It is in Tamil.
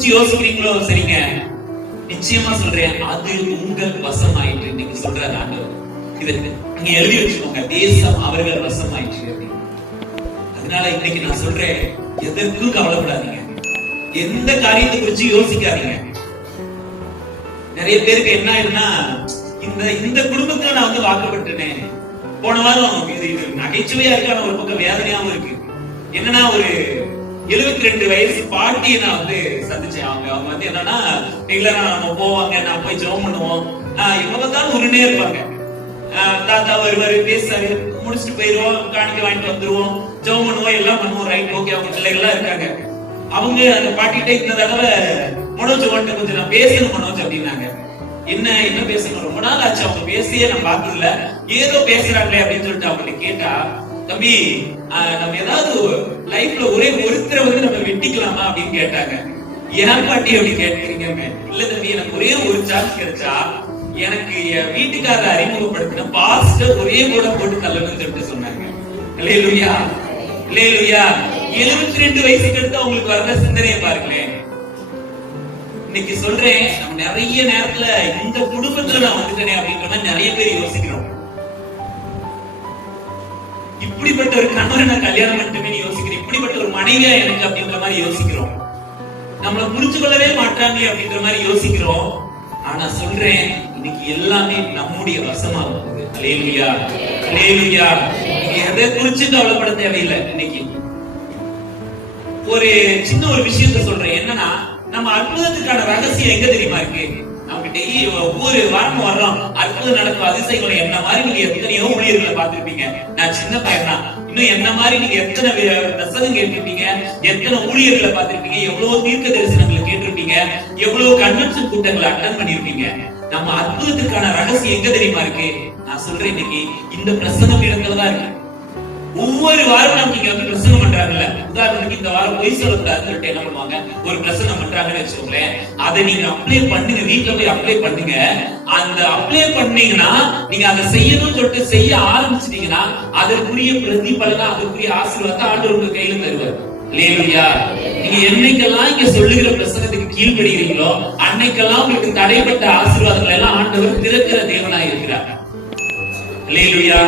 குறிச்சு யோசிக்கிறீங்களோ சரிங்க, நிச்சயமா சொல்றேன், அது உங்கள் வசம் ஆயிற்று. நீங்க சொல்றாரு ஆண்டவர். இதை நீங்க எழுதி வச்சுக்கோங்க, தேசம் அவர்கள் வசம் ஆயிற்று அப்படின்னு. அதனால இன்னைக்கு நான் சொல்றேன், எதற்கும் கவலைப்படாதீங்க, எந்த காரியத்தை குறிச்சு யோசிக்காதீங்க. நிறைய பேருக்கு என்ன ஆயிருன்னா, இந்த குடும்பத்துல நான் வந்து வாக்கப்பட்டேன். போன வாரம் இது நகைச்சுவையா இருக்கான ஒரு பக்கம் வேதனையாவும் இருக்கு. என்னன்னா, ஒரு 72 வயசு பாட்டியை நான் வந்து சந்திச்சேன். அவங்க வந்து என்னன்னா, ரெகுலரா நம்ம போவாங்க, நான் போய் ஜெபம் பண்ணுவோம். இவங்க தான் உருனே இருப்பாங்க. தாத்தா வருவாரு, பேசுறாரு, முடிச்சுட்டு போயிருவோம், காணிக்க வாங்கிட்டு வந்துருவோம், ஜெபம் பண்ணுவோம், எல்லாம் பண்ணுவோம். Right, okay. அவங்க பிள்ளைகள்லாம் இருக்காங்க. அவங்க அந்த பாட்டிகிட்ட இந்த தடவை மனோஜ் வந்துட்டு கொஞ்சம் நான் பேசணும் மனோஜ் அப்படின்னாங்க. என்ன பேசணும், ரொம்ப நாள் ஆச்சு அவங்க பேசியே நான் பார்த்ததில்ல, ஏதோ பேசுறாங்களே அப்படின்னு சொல்லிட்டு அவங்களை கேட்டா, தம்பி நம்ம ஏதாவது லைஃப்ல ஒரே ஒருத்தரை வந்து நம்ம வெட்டிக்கலாமா அப்படின்னு கேட்டாங்க. ஏன் பாட்டி அப்படி கேட்கிறீங்க? இல்ல தம்பி, எனக்கு ஒரே ஒரு சான்ஸ் கிடைச்சா எனக்கு என் வீட்டுக்கார அறிமுகப்படுத்தின பாஸ்டர் ஒரே கூட போட்டு தள்ளணும்னு சொல்லிட்டு சொன்னாங்க. அல்லேலூயா, அல்லேலூயா. 72 வயசுக்கு அடுத்து அவங்களுக்கு வர்ற சிந்தனையை பாருங்களேன். இன்னைக்கு சொல்றேன், நம்ம நிறைய நேரத்துல இந்த குடும்பத்துல நான் வந்துட்டேனே அப்படின்ற மாதிரி நிறைய பேர் யோசிக்கிறோம். இப்படிப்பட்ட ஒரு கணவரை நான் கல்யாணம் பண்ணிட்டுமே யோசிக்கிறேன், இப்படிப்பட்ட ஒரு மனைவியா எனக்கு அப்படின்ற மாதிரி யோசிக்கிறோம். நம்மளை புரிஞ்சு கொள்ளவே மாட்டாங்க அப்படின்ற மாதிரி யோசிக்கிறோம். ஆனா சொல்றேன், இன்னைக்கு எல்லாமே நம்முடைய வசமா இருக்குது. அல்லேலூயா, அல்லேலூயா. எதை குறிச்சு கவலைப்பட தேவையில்லை. இன்னைக்கு ஒரு சின்ன ஒரு விஷயத்த சொல்றேன். என்னன்னா, நம்ம அற்புதத்துக்கான ரகசியம் எங்க தெரியுமா இருக்கு? நமக்கு டெய்லி ஒவ்வொரு வாரமும் வர்றோம், அற்புதம் நடக்கும், அதிசயங்களை. என்ன மாதிரி நீங்க எத்தனையோ ஊழியர்களை பார்த்திருப்பீங்க. நான் சின்ன பையன் தான், இன்னும் என்ன மாதிரி நீங்க எத்தனை பிரசங்கம் கேட்டிருப்பீங்க, எத்தனை ஊழியர்களை பார்த்திருப்பீங்க, எவ்வளவு தீர்க்க தரிசனங்களை கேட்டிருப்பீங்க, எவ்வளவு கன்வென்ஷன் கூட்டங்களை அட்டன் பண்ணிருப்பீங்க. நம்ம அற்புதத்துக்கான ரகசியம் எங்க தெரியுமா இருக்கு? நான் சொல்றேன், இன்னைக்கு இந்த பிரசங்கம் இடத்துலதான் இருக்கு. ஒவ்வொரு வாரம் நமக்கு இங்க வந்து பிரசங்கம் பண்றாங்கல்ல, உதாரணத்துக்கு இந்த வாரம் பொய் சொல்லக்கூடாதுன்னு சொல்லிட்டு என்ன பண்ணுவாங்க, ஒரு பிரசங்கம் பண்றாங்கன்னு வச்சுக்கோங்களேன், அதை நீங்க அப்ளை பண்ணுங்க, வீட்டுல போய் அப்ளை பண்ணுங்க. அந்த அப்ளை பண்ணீங்கன்னா, நீங்க அதை செய்யணும்னு சொல்லிட்டு செய்ய ஆரம்பிச்சிட்டீங்கன்னா, அதற்குரிய பிரதிபலனா, அதற்குரிய ஆசீர்வாதத்தை ஆண்டவர் உங்க கையில தருவார். அல்லேலூயா. நீங்க என்னைக்கெல்லாம் இங்க சொல்லுகிற பிரசங்கத்துக்கு கீழ்படுகிறீங்களோ, அன்னைக்கெல்லாம் உங்களுக்கு தடைப்பட்ட ஆசீர்வாதங்கள் எல்லாம் ஆண்டவர் திறக்கிற தேவனாய் இருக்கிறார். அல்லேலூயா.